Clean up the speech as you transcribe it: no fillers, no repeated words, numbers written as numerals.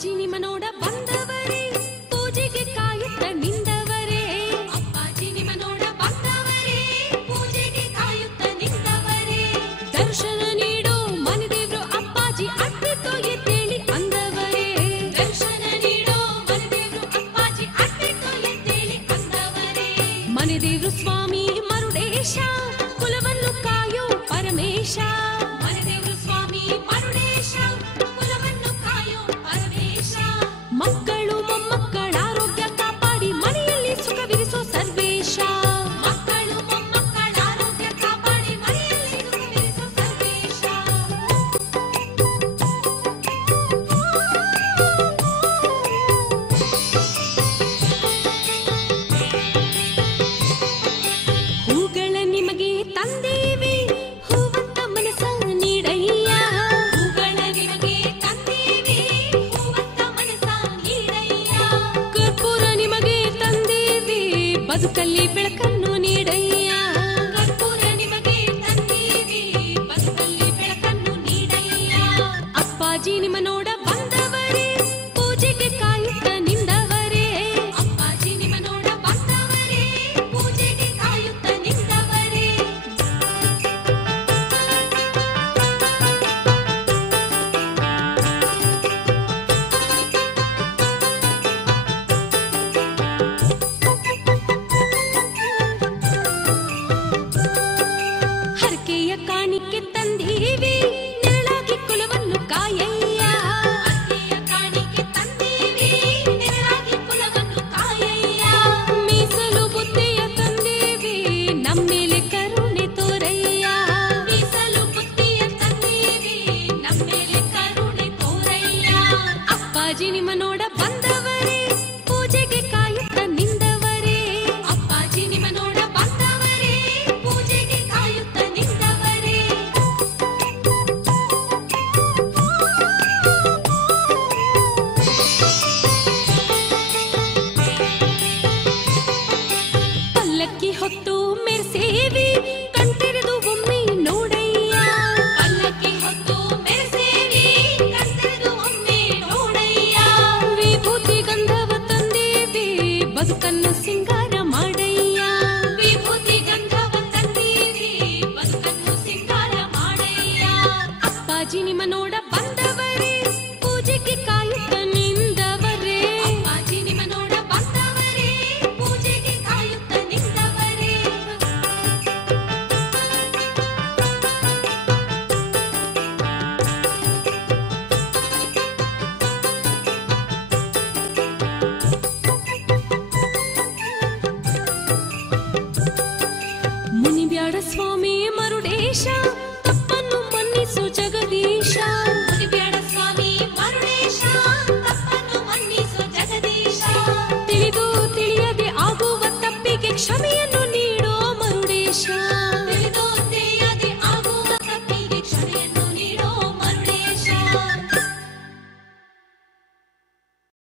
ಅಪ್ಪಾಜಿ ನಿಮ್ಮ ನೋಡ ಬಂದವರೇ ಪೂಜೆಗೆ ಕಾಯುತ್ತ ನಿಂದವರೇ ಅಪ್ಪಾಜಿ ನಿಮ್ಮ ನೋಡ ಬಂದವರೇ ಪೂಜೆಗೆ ಕಾಯುತ್ತ ನಿಂದವರೇ ದರ್ಶನ ನೀಡೋ ಮನೆದೇವ್ರು ಅಪ್ಪಾಜಿ ಅಟ್ಟಿತ್ತು ಎದ್ದೇಳಿ ಅಂದವರೇ ದರ್ಶನ ನೀಡೋ ಮನೆದೇವ್ರು ಅಪ್ಪಾಜಿ ಅಟ್ಟಿತ್ತು ಎದ್ದೇಳಿ ಅಂದವರೇ ಮನೆದೇವ್ರು ಸ್ವಾಮಿ ಮರುಡೇಶ ಕುಲವನ್ನು ಕಾಯೋ ಪರಮೇಶ ಮನೆದೇವ್ರು ಸ್ವಾಮಿ ಮರುಡೇಶ ಕುಲವನ್ನು ಕಾಯೋ ಪರಮೇಶ ಮಕ್ಕಳು ಮೊಮ್ಮಕ್ಕಳ ಆರೋಗ್ಯ ಕಾಪಾಡಿ ಮನೆಯಲ್ಲಿ ಸುಖವಿರಿಸೋ ಸರ್ವೇಶ ಮಕ್ಕಳು ಮೊಮ್ಮಕ್ಕಳ ಆರೋಗ್ಯ ಕಾಪಾಡಿ ಮನೆಯಲ್ಲಿ ಸುಖವಿರಿಸೋ ಸರ್ವೇಶ ಹೂಗಳ ನಿಮಗೆ ತಂದೇವಿ ಹೂವಂತ ಮನಸ ನೀಡಯ್ಯ ಹೂಗಳ ನಿಮಗೆ ತಂದೇವಿ ಹೂವಂತ ಮನಸ ನೀಡಯ್ಯ ಕರ್ಪೂರ ನಿಮಗೆ ತಂದೇವಿ ಬದುಕಲ್ಲಿ ಬೆಳಕನ್ನು ನೀಡಯ್ಯ ಕರ್ಪೂರ ನಿಮಗೆ ತಂದೇವಿ ಬದುಕಲ್ಲಿ ಬೆಳಕನ್ನು ನೀಡಯ್ಯ ಅಪ್ಪಾಜಿ ನಿಮ್ಮ ನೋಡ ಬಂದವರೇ ಪೂಜೆಗೆ ಕಾಯುತ್ತ ನಿಂದವರೇ ಅಪ್ಪಾಜಿ ನಿಮ್ಮ ನೋಡ ಬಂದವರೇ ಪೂಜೆಗೆ ಕಾಯುತ್ತ ನಿಂದವರೇ ಹರಕೆಯ ಕಾಣಿಕೆ ತಂದೀವಿ ನೆರಳಾಗಿ ಕುಲವನ್ನು ಕಾಯಯ್ಯ ಹರಕೆಯ ಕಾಣಿಕೆ ತಂದೀವಿ ನೆರಳಾಗಿ ಕುಲವನ್ನು ಕಾಯಯ್ಯ ಮೀಸಲು ಬುದ್ಧಿಯ ತಂದೀವಿ ನಮ್ಮೇಲೆ ಕರುಣೆ ತೋರಯ್ಯ ಮೀಸಲು ಬುದ್ಧಿಯ ತಂದೀವಿ ನಮ್ಮೇಲೆ ಕರುಣೆ ತೋರಯ್ಯ ಅಪ್ಪಾಜಿ ನಿಮ್ಮ ನೋಡ ಬಂದವರೇ ಪೂಜೆಗೆ ಕಾಯುತ್ತ ನಿಂದವರೇ ಅಪ್ಪಾಜಿ ನಿಮ್ಮ ನೋಡ ಬಂದವರೇ ಪೂಜೆಗೆ ಕಾಯುತ್ತ ನಿಂದವರೇ ಪಲ್ಲಕ್ಕಿ ಹೊತ್ತು ಮೆರೆಸೇವಿ ಕಣ್ತೆರೆದು ಒಮ್ಮೆ ನೋಡಯ್ಯ ಪಲ್ಲಕ್ಕಿ ಹೊತ್ತು ಮೆರೆಸೇವಿ ಕಣ್ತೆರೆದು ಒಮ್ಮೆ ನೋಡಯ್ಯ ವಿಭೂತಿ ಗಂಧವ ತಂದೇವಿ ಬದುಕನ್ನು ಸಿಂಗಾರ ಮಾಡಯ್ಯ ವಿಭೂತಿ ಗಂಧವ ತಂದೇವಿ ಬದುಕನ್ನು ಸಿಂಗಾರ ಮಾಡಯ್ಯ ಅಪ್ಪಾಜಿ ನಿಮ್ಮ ನೋಡ ಬಂದವರೇ ಪೂಜೆಗೆ ಕಾಯುತ್ತ ನಿಂದವರೇ ಅಪ್ಪಾಜಿ ನಿಮ್ಮ ನೋಡ ಬಂದವರೇ ಪೂಜೆಗೆ ಕಾಯುತ್ತ ನಿಂದವರೇ ಮುನಿಬ್ಯಾಡ ಸ್ವಾಮಿ ಮರುಡೇಶ ತಪ್ಪನ್ನು ಮನ್ನಿಸು ಜಗದೀಶ